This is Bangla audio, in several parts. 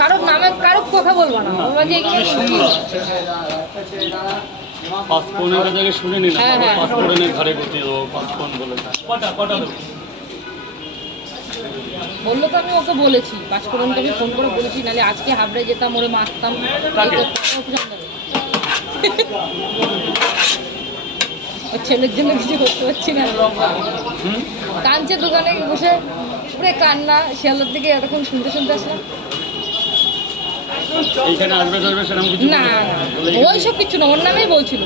কারোর নামে কারো কথা বলবো না, বলবো যে পাঁচপনের জায়গায় শুনে নিলাম, পাঁচপনের ঘরে গতি পাঁচপন বলে কটা কটা বললো তো। আমি ওকে বলেছি পাঁচফোড়নকে আমি ফোন করে বলেছি, নাহলে আজকে হাবড়ে যেতাম, ওরে মারতাম। ওর ছেলের জন্য কিছু করতে পারছি না, কাঁদছে দোকানে বসে, পুরো কান্না, শিয়ালের দিকে এতক্ষণ শুনতে শুনতে আসলাম। এইখানে আসবে আসবে সেরকম কিছু না ওইসব কিছু না, ওর নামেই বলছিল।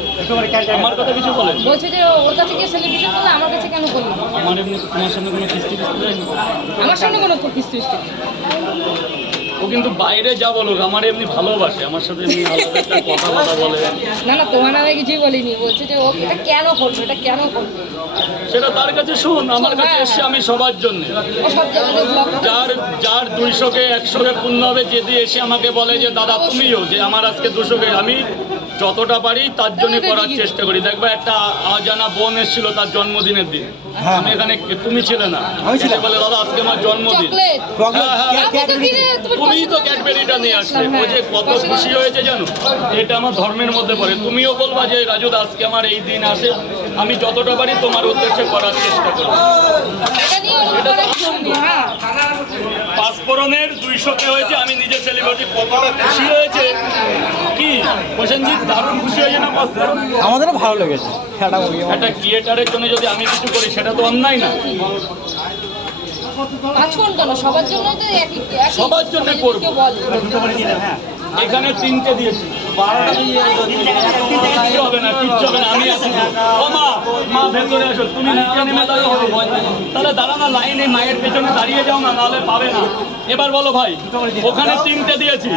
আমার কথা কিছু বলে বলছে যে ওর কাছে গিয়ে সেলিব্রেশন করলে, আমার কাছে কেন করলো? আমার এমনি তোমার সামনে কোনো কিস্তি যায়নি, আমার সামনে কোনো কিস্তি। ও কিন্তু বাইরে যা বলুক আমার এমনি ভালোবাসে, আমার সাথে এমনি আলাদা একটা কথা বলে। না না, তোমার নামে কিছুই বলিনি, বলছে যে ও এটা কেন করবে, এটা কেন করবে সেটা তার কাছে শোন, আমার কাছে এসছে আমি সবার জন্য। ও সব জায়গায় ব্লগ যার 200-কে 100-কে পূর্ণ হবে, যদি এসে আমাকে বলে যে দাদা তুমিও, যে আমার আজকে 200-কে, আমি যতটা পারি তার জন্য করার চেষ্টা করি। দেখবা একটা অজানা বোন এসেছিল তার জন্মদিনের দিন, আমি এখানে, তুমি ছিলে না, বলে দাদা আজকে আমার জন্মদিন, তুমিই তো ক্যাডবেরিটা নিয়ে আসলে, ও যে কত খুশি হয়েছে জানো। এটা আমার ধর্মের মধ্যে পড়ে। তুমিও বলবা যে রাজু আজকে আমার এই দিন আসে, আমি যতটা পারি তোমার উদ্দেশ্যে করার চেষ্টা করবো। পাঁচফোড়নের 200-কে হয়েছে, আমি নিজে সেলিব্রিটি, কতটা খুশি হয়েছে কি প্রসেনজিৎ, দারুণ খুশি হয়েছে না পাঁচফোড়ন? আমাদেরও ভালো লেগেছে। একটা ক্রিয়েটারের জন্য যদি আমি কিছু করি সেটা তো অন্যায় না। সবার জন্য তো সবার জন্য করবো। এখানে 3টে দিয়েছি, 12টা কিচ্ছু হবে না, কিচ্ছু হবে না, আমি আছি। ও মা ভেতরে আসো, তুমি নিচে নেমে দাঁড়িয়ে তাহলে দাঁড়া না, লাইনে মায়ের পেছনে দাঁড়িয়ে যাও না, নাহলে পাবে না। এবার বলো ভাই, ওখানে 3টে দিয়েছি,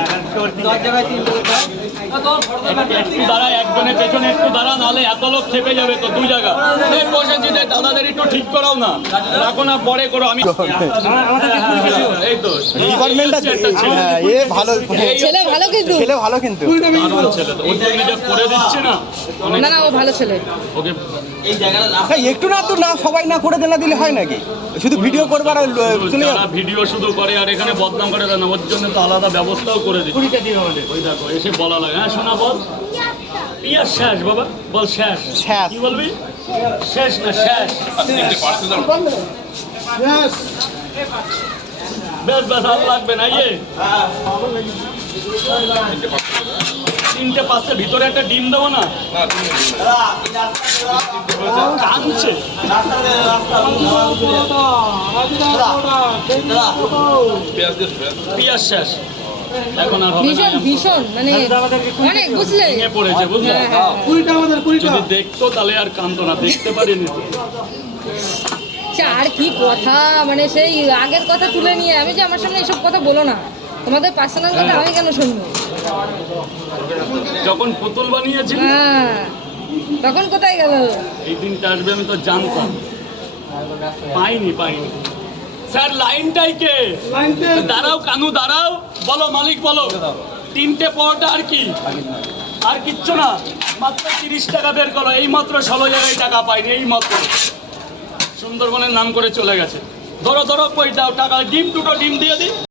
একটু দাঁড়া, একজনের পেছনে একটু দাঁড়া, নাহলে এত লোক খেপে যাবে তো। 2 জায়গা বসেছি, দাদাদের একটু ঠিক করাও না, রাখো না, পরে করো। আমি এই তো ছেলে ভালো, কিন্তু ছেলে ভালো, কিন্তু করে দিচ্ছে না, না ও ভালো ছেলে। ওকে একটু না তো না, সবাই না করে দেনা দিলে হয় নাকি? শুধু ভিডিও করবার ভিডিও শুধু করে আর এখানে বদনাম করে দেয় না, ওর জন্য তো আলাদা ব্যবস্থাও করে দিচ্ছে। ওই দেখো এসে বলা লাগে, হ্যাঁ শোনা বল, পিয়া শেষ বাবা, বল শেষ। কি বলবি? শেষ না শেষ, বেশ বেশ আর লাগবে না। 3টে 5-এর ভিতরে একটা ডিম দেবো না, কাঁদছে। পিয়াজ শেষ, এখন আর হবে না। ভীষণ মানে অনেক বুঝলে পড়েছে, বুঝলে, যদি দেখতো তাহলে আর কাঁদতো না, দেখতে পারিনি। আর কি কথা, মানে সেই আগের কথা তুলে নিয়ে, আমি যে আমার সামনে এসব কথা বলো না, তোমাদের পার্সোনাল কথা আমি কেন শুনবো? যখন পুতুল বানিয়েছি তখন কোথায় গেল? এই দিনটা আসবে আমি তো জানতাম, পাইনি। স্যার লাইনটাই কে? দাঁড়াও কানু, দাঁড়াও, বলো মালিক বলো। 3টে পরোটা আর কি, আর কিচ্ছু না, মাত্র 30 টাকা বের করো। এই মাত্র 16 জায়গায় টাকা পাইনি, এই মাত্র সুন্দরবনের নাম করে চলে গেছে। ধরো কই দাও টাকা, ডিম 2টো ডিম দিয়ে দিই।